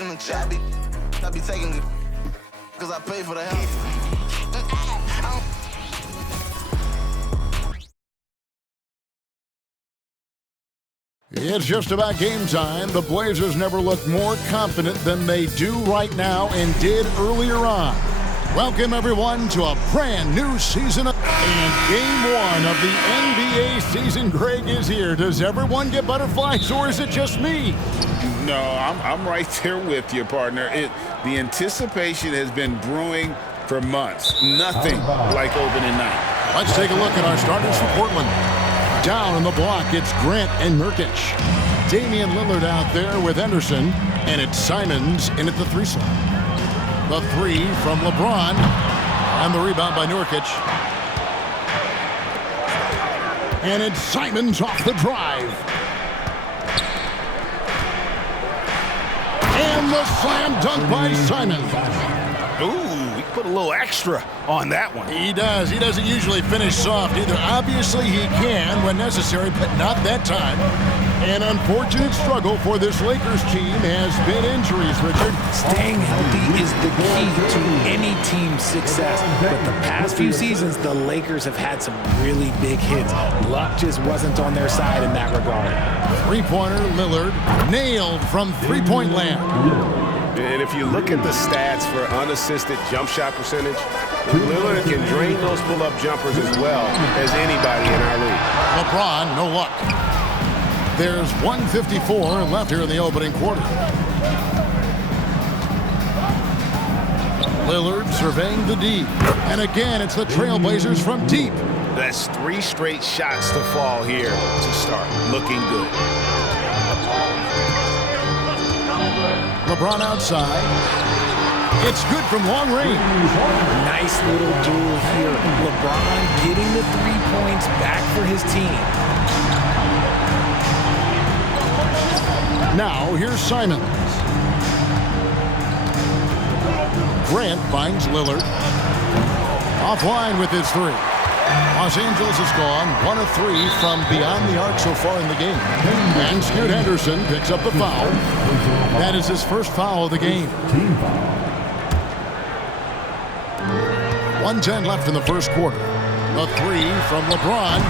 in the chat. I be taking it because I pay for the help. It's just about game time. The Blazers never looked more confident than they do right now and did earlier on. Welcome, everyone, to a brand new season and game one of the NBA season. Greg is here. Does everyone get butterflies, or is it just me? No, I'm right there with you, partner. The anticipation has been brewing for months. Nothing like opening night. Let's take a look at our starters for Portland. Down in the block, it's Grant and Nurkic. Damian Lillard out there with Henderson, and it's Simons in at the three slot. The three from LeBron, and the rebound by Nurkic. And it's Simons off the drive. And the slam dunk by Simons. Ooh, he put a little extra on that one. He does. He doesn't usually finish soft either. Obviously, he can when necessary, but not that time. An unfortunate struggle for this Lakers team has been injuries, Richard. Staying healthy is the key to any team's success. But the past few seasons, the Lakers have had some really big hits. Luck just wasn't on their side in that regard. Three-pointer, Lillard, nailed from three-point land. And if you look at the stats for unassisted jump shot percentage, Lillard can drain those pull-up jumpers as well as anybody in our league. LeBron, no luck. There's 1:54 left here in the opening quarter. Lillard surveying the D. And again, it's the Trailblazers from deep. That's 3 straight shots to fall here to start. Looking good. LeBron outside. It's good from long range. Nice little duel here. LeBron getting the 3 points back for his team. Now, here's Simons. Grant finds Lillard. Offline with his three. Los Angeles has gone 1 of 3 from beyond the arc so far in the game. And Scoot Henderson picks up the foul. That is his first foul of the game. 1:10 left in the first quarter. A three from LeBron.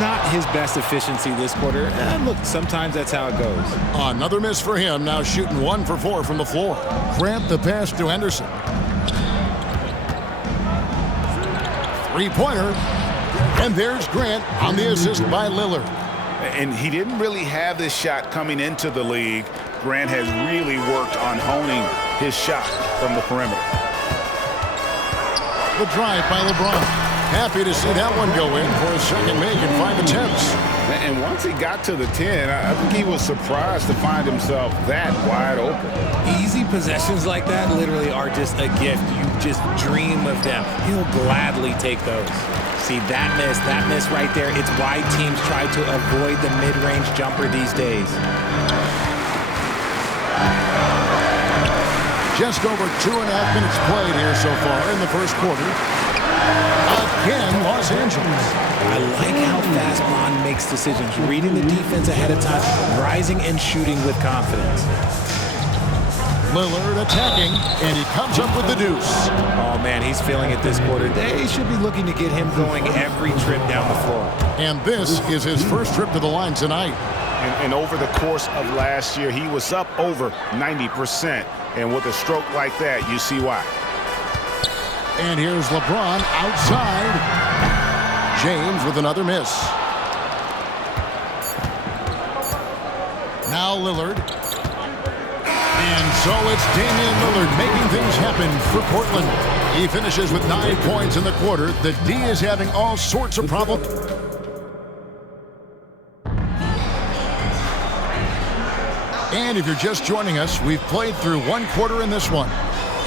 Not his best efficiency this quarter. Look, sometimes that's how it goes. Another miss for him, now shooting 1 for 4 from the floor. Grant the pass to Henderson. Three-pointer. And there's Grant on the assist by Lillard. And he didn't really have this shot coming into the league. Grant has really worked on honing his shot from the perimeter. The drive by LeBron. Happy to see that one go in for a second make in 5 attempts. And once he got to the 10, I think he was surprised to find himself that wide open. Easy possessions like that literally are just a gift. You just dream of them. He'll gladly take those. See, that miss right there, it's why teams try to avoid the mid-range jumper these days. Just over 2.5 minutes played here so far in the first quarter. Again, Los Angeles. I like how fast Bond makes decisions, reading the defense ahead of time, rising and shooting with confidence. Lillard attacking, and he comes up with the deuce. Oh, man, he's feeling it this quarter. They should be looking to get him going every trip down the floor. And this is his first trip to the line tonight. And over the course of last year, he was up over 90%. And with a stroke like that, you see why. And here's LeBron outside. James with another miss. Now Lillard. And so it's Damian Lillard making things happen for Portland. He finishes with 9 points in the quarter. The D is having all sorts of problems. And if you're just joining us, we've played through 1 quarter in this one.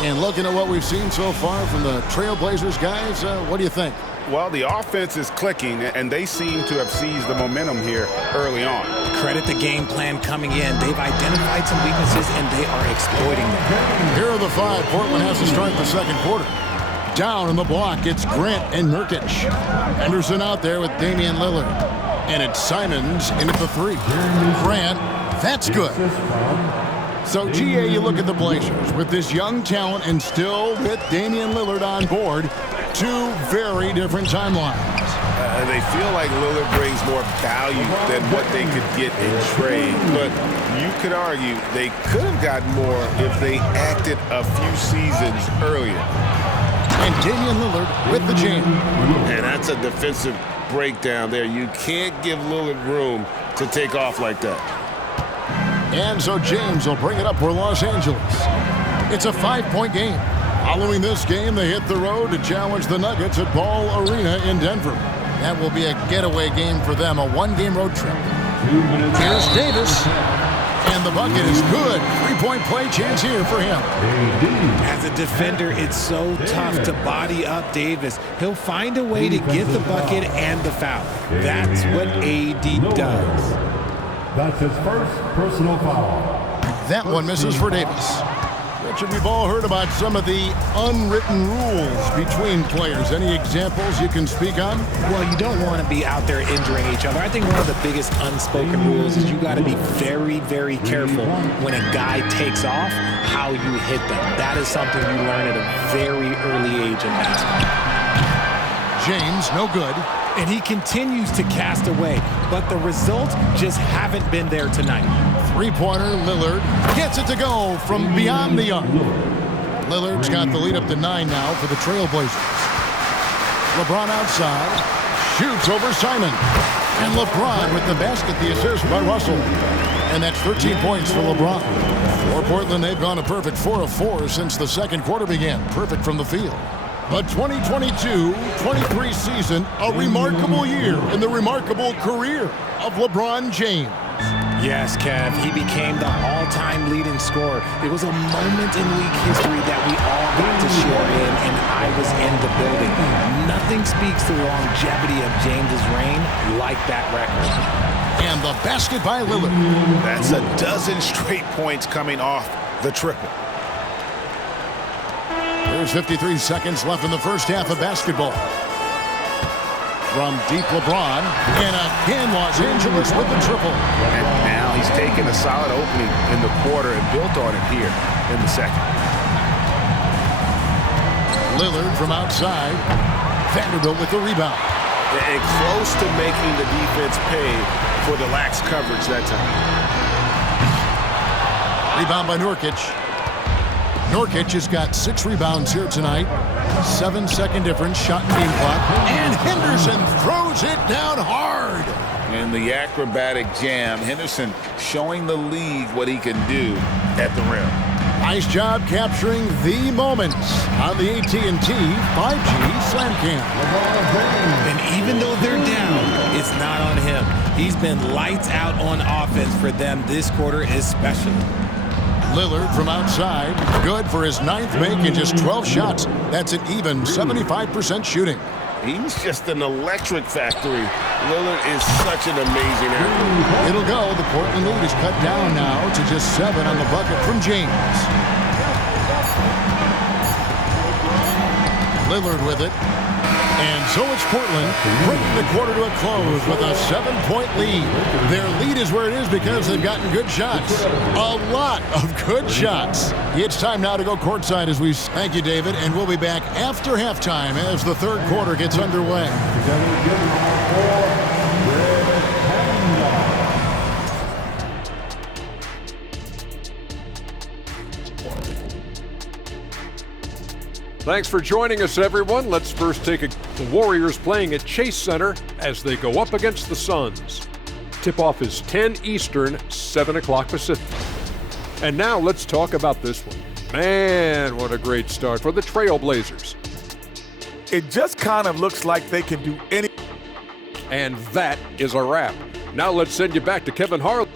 And looking at what we've seen so far from the Trailblazers guys, what do you think? Well, the offense is clicking, and they seem to have seized the momentum here early on. Credit the game plan coming in. They've identified some weaknesses, and they are exploiting them. Here are the 5 Portland has to start the second quarter. Down in the block, it's Grant and Nurkic. Henderson out there with Damian Lillard. And it's Simons in at the 3. Grant, that's good. So, GA, you look at the Blazers with this young talent and still with Damian Lillard on board. Two very different timelines. They feel like Lillard brings more value than what they could get in trade. But you could argue they could have gotten more if they acted a few seasons earlier. And Damian Lillard with the jam. And that's a defensive breakdown there. You can't give Lillard room to take off like that. And so James will bring it up for Los Angeles. It's a 5-point game. Following this game, they hit the road to challenge the Nuggets at Ball Arena in Denver. That will be a getaway game for them, a one-game road trip. Here's Davis. And the bucket is good. 3-point play chance here for him. As a defender, it's so tough to body up Davis. He'll find a way to get the bucket and the foul. That's what AD does. That's his first personal foul. That one misses for Davis. Richard, we've all heard about some of the unwritten rules between players. Any examples you can speak on? Well, you don't want to be out there injuring each other. I think one of the biggest unspoken rules is you got to be very, very careful when a guy takes off, how you hit them. That is something you learn at a very early age in basketball. James, no good. And he continues to cast away, but the results just haven't been there tonight. Three-pointer, Lillard gets it to go from beyond the arc. Lillard's got the lead up to 9 now for the Trailblazers. LeBron outside, shoots over Simon. And LeBron with the basket, the assist by Russell. And that's 13 points for LeBron. For Portland, they've gone a perfect 4 of 4 since the second quarter began. Perfect from the field. The 2022-23 season, a remarkable year in the remarkable career of LeBron James. Yes, Kev, he became the all-time leading scorer. It was a moment in league history that we all got to share in, and I was in the building. Nothing speaks to the longevity of James's reign like that record. And the basket by Lillard. That's a dozen straight points coming off the triple. There's 53 seconds left in the first half of basketball. From deep LeBron, and again Los Angeles with the triple. And now he's taken a solid opening in the quarter and built on it here in the second. Lillard from outside. Vanderbilt with the rebound. And close to making the defense pay for the lax coverage that time. Rebound by Nurkic. Nurkic has got 6 rebounds here tonight. 7-second difference, shot and game clock. And Henderson throws it down hard. In the acrobatic jam, Henderson showing the league what he can do at the rim. Nice job capturing the moments on the AT&T 5G Slam Cam. And even though they're down, it's not on him. He's been lights out on offense for them this quarter especially. Lillard from outside, good for his 9th make in just 12 shots. That's an even 75% shooting. He's just an electric factory. Lillard is such an amazing athlete. It'll go. The Portland lead is cut down now to just 7 on the bucket from James. Lillard with it. And so it's Portland bringing the quarter to a close with a 7-point lead. Their lead is where it is because they've gotten good shots. A lot of good shots. It's time now to go courtside as we thank you, David, and we'll be back after halftime as the third quarter gets underway. Thanks for joining us, everyone. Let's first take the Warriors playing at Chase Center as they go up against the Suns. Tip-off is 10 Eastern, 7 o'clock Pacific. And now let's talk about this one. Man, what a great start for the Trailblazers. It just kind of looks like they can do any. And that is a wrap. Now let's send you back to Kevin Harlan.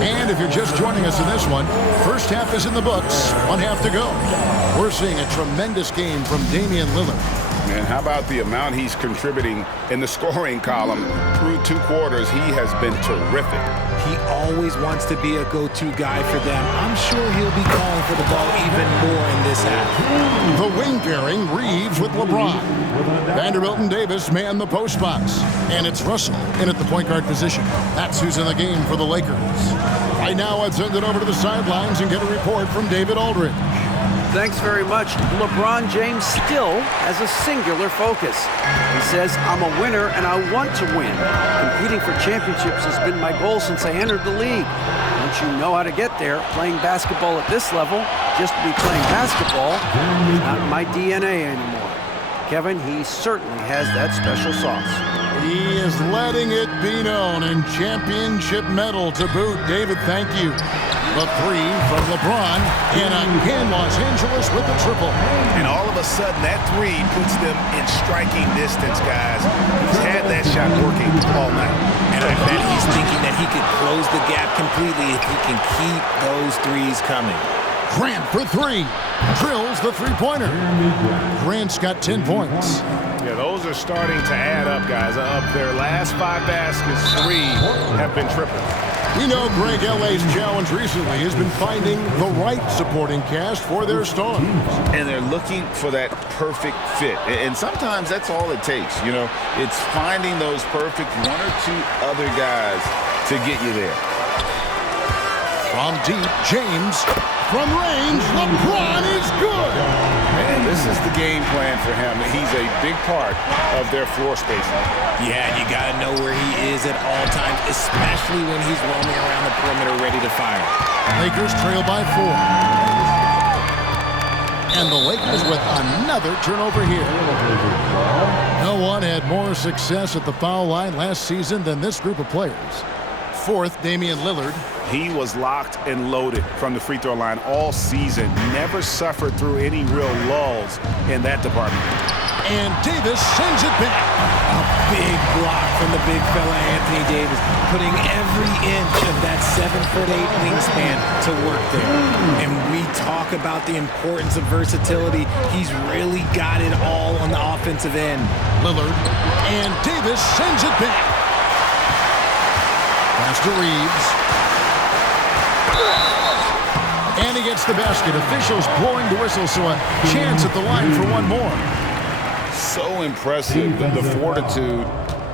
And if you're just joining us in this one, first half is in the books, 1 half to go. We're seeing a tremendous game from Damian Lillard. And how about the amount he's contributing in the scoring column through 2 quarters? He has been terrific. He always wants to be a go-to guy for them. I'm sure he'll be calling for the ball even more in this half. The wing pairing, Reeves with LeBron. Vanderbilt and Davis man the post box. And it's Russell in at the point guard position. That's who's in the game for the Lakers. Right now, I'd send it over to the sidelines and get a report from David Aldridge. Thanks very much. LeBron James still has a singular focus. He says, I'm a winner and I want to win. Competing for championships has been my goal since I entered the league. Once you know how to get there, playing basketball at this level, just to be playing basketball, is not my DNA anymore. Kevin, he certainly has that special sauce. He is letting it be known, and championship medal to boot. David, thank you. The 3 from LeBron, and again Los Angeles with the triple. And all of a sudden, that 3 puts them in striking distance, guys. He's had that shot working all night. And I bet he's thinking that he could close the gap completely if he can keep those 3s coming. Grant for 3. Drills the three-pointer. Grant's got 10 points. Yeah, those are starting to add up, guys. Of their last 5 baskets, 3 have been triple. We know Greg L.A.'s challenge recently has been finding the right supporting cast for their stars. And they're looking for that perfect fit. And sometimes that's all it takes. You know, it's finding those perfect 1 or 2 other guys to get you there. From deep, James. From range, LeBron is good. And this is the game plan for him. He's a big part of their floor spacing. Yeah, you got to know where he is at all times, especially when he's roaming around the perimeter ready to fire. Lakers trail by 4. And the Lakers with another turnover here. No one had more success at the foul line last season than this group of players. 4th, Damian Lillard. He was locked and loaded from the free throw line all season. Never suffered through any real lulls in that department. And Davis sends it back. A big block from the big fella Anthony Davis, putting every inch of that 7'8" wingspan to work there. And we talk about the importance of versatility. He's really got it all on the offensive end. Lillard and Davis sends it back. Pass to Reeves. And he gets the basket. Officials blowing the whistle, so a chance at the line for one more. So impressive, the fortitude,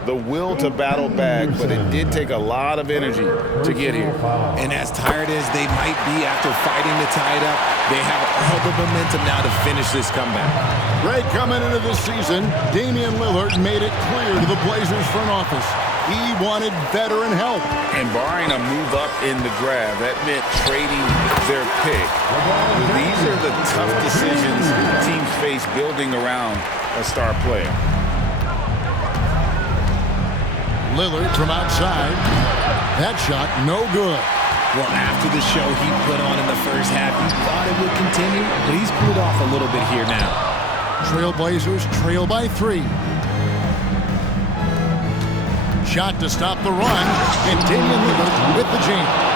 the will to battle back, but it did take a lot of energy to get here. And as tired as they might be after fighting to tie it up, they have all the momentum now to finish this comeback. Greg, coming into this season, Damian Lillard made it clear to the Blazers front office he wanted veteran help. And barring a move up in the draft, that meant trading their pick. These are the tough decisions teams face building around a star player. Lillard from outside. That shot, no good. Well, after the show he put on in the first half, you thought it would continue, but he's cooled off a little bit here now. Trailblazers trail by 3. Shot to stop the run, and Damian Lillard with the jam.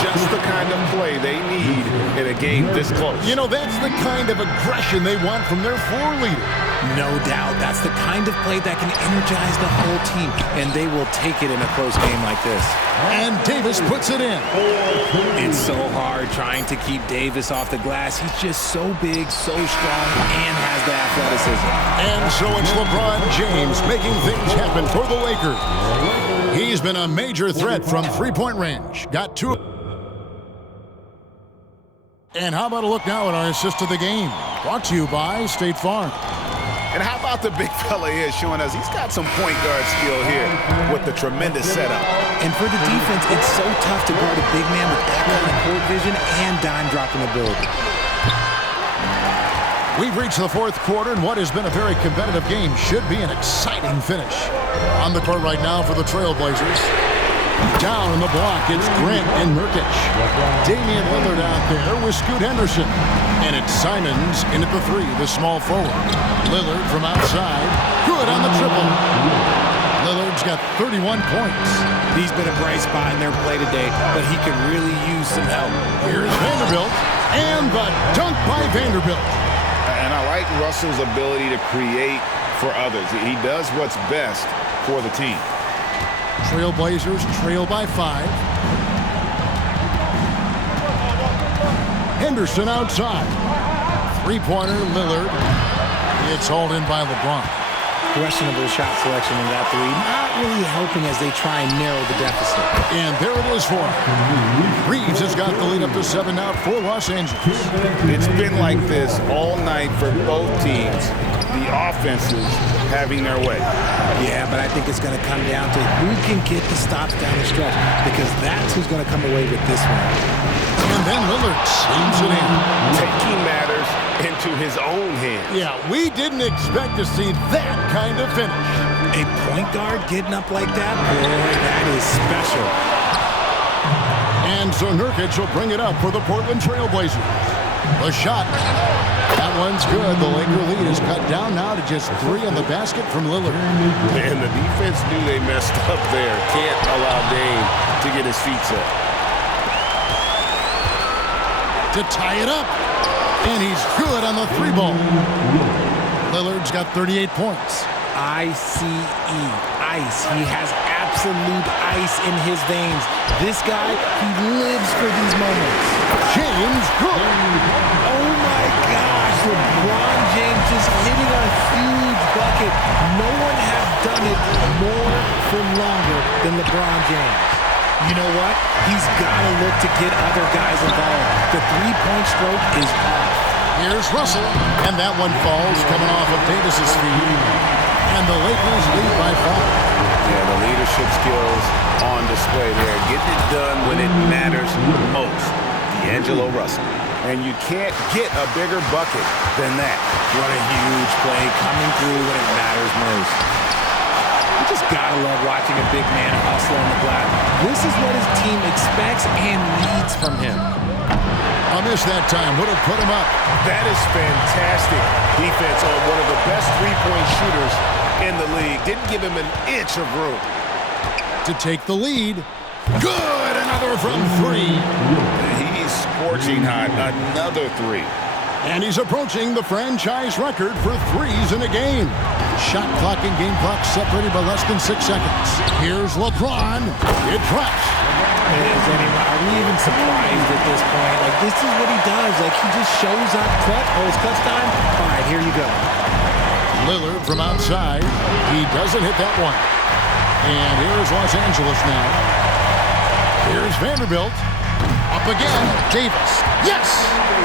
Just the kind of play they need in a game this close. You know, that's the kind of aggression they want from their floor leader. No doubt. That's the kind of play that can energize the whole team, and they will take it in a close game like this. And Davis puts it in. It's so hard trying to keep Davis off the glass. He's just so big, so strong, and has the athleticism. And so it's LeBron James making things happen for the Lakers. He's been a major threat from three-point range. Got 2. And how about a look now at our assist of the game? Brought to you by State Farm. And how about the big fella here showing us he's got some point guard skill here with the tremendous setup. And for the defense, it's so tough to guard a big man with that kind of court vision and dime-dropping ability. We've reached the 4th quarter, and what has been a very competitive game should be an exciting finish. On the court right now for the Trailblazers. Down in the block, it's Grant and Nurkic. Damian Lillard out there with Scoot Henderson. And it's Simons in at the 3, the small forward. Lillard from outside. Good on the triple. Lillard's got 31 points. He's been a bright spot in their play today, but he could really use some help. Here's Vanderbilt. And the dunk by Vanderbilt. And I like Russell's ability to create for others. He does what's best for the team. Trailblazers trail by 5. Henderson outside. Three-pointer, Lillard. It's hauled in by LeBron. Questionable shot selection in that three. Not really helping as they try and narrow the deficit. And there it is for him. Reeves has got the lead up to 7 now for Los Angeles. It's been like this all night for both teams. The offenses having their way. Yeah, but I think it's going to come down to who can get the stops down the stretch, because that's who's going to come away with this one. And then Lillard seams it in. Taking matters into his own hands. Yeah, we didn't expect to see that kind of finish. A point guard getting up like that, boy, that is special. And so Nurkic will bring it up for the Portland Trailblazers. The shot. That one's good. The Laker lead is cut down now to just 3 on the basket from Lillard. And the defense knew they messed up there. Can't allow Dame to get his feet set. To tie it up. And he's good on the 3-ball. Lillard's got 38 points. I-C-E, ice. He has absolute ice in his veins. This guy, he lives for these moments. James good. Oh my gosh, LeBron James just hitting a huge bucket. No one has done it more for longer than LeBron James. You know what? He's got to look to get other guys involved. The three-point stroke is off. Here's Russell, and that one falls coming off of Davis's feet. And the Lakers lead by 5. Yeah, the leadership skills on display there. Getting it done when it matters most. D'Angelo Russell. And you can't get a bigger bucket than that. What a huge play coming through when it matters most. You just gotta love watching a big man hustle on the glass. This is what his team expects and needs from him. I missed that time. Would have put him up. That is fantastic defense on one of the best three-point shooters in the league. Didn't give him an inch of room. To take the lead. Good! Another from 3. He's scorching hot. Another 3. And he's approaching the franchise record for threes in a game. Shot clock and game clock separated by less than 6 seconds. Here's LeBron. It drops. Are we even surprised at this point? Like, this is what he does. Like, he just shows up. Clutch. Oh, it's clutch time? All right, here you go. Lillard from outside. He doesn't hit that one. And here's Los Angeles now. Here's Vanderbilt. Up again. Davis. Yes!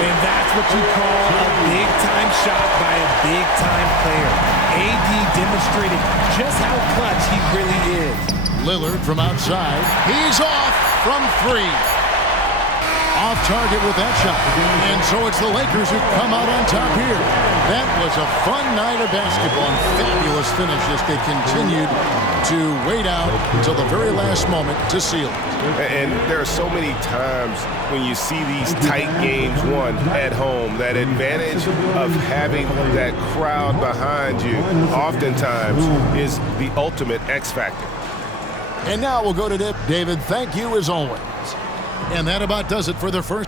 And that's what you call a big-time shot by a big-time player. AD demonstrated just how clutch he really is. Lillard from outside. He's off from 3. Off target with that shot. And so it's the Lakers who come out on top here. That was a fun night of basketball and fabulous finish as they continued to wait out until the very last moment to seal it. And there are so many times when you see these tight games won at home, that advantage of having that crowd behind you oftentimes is the ultimate X factor. And now we'll go to David. Thank you as always. And that about does it for the first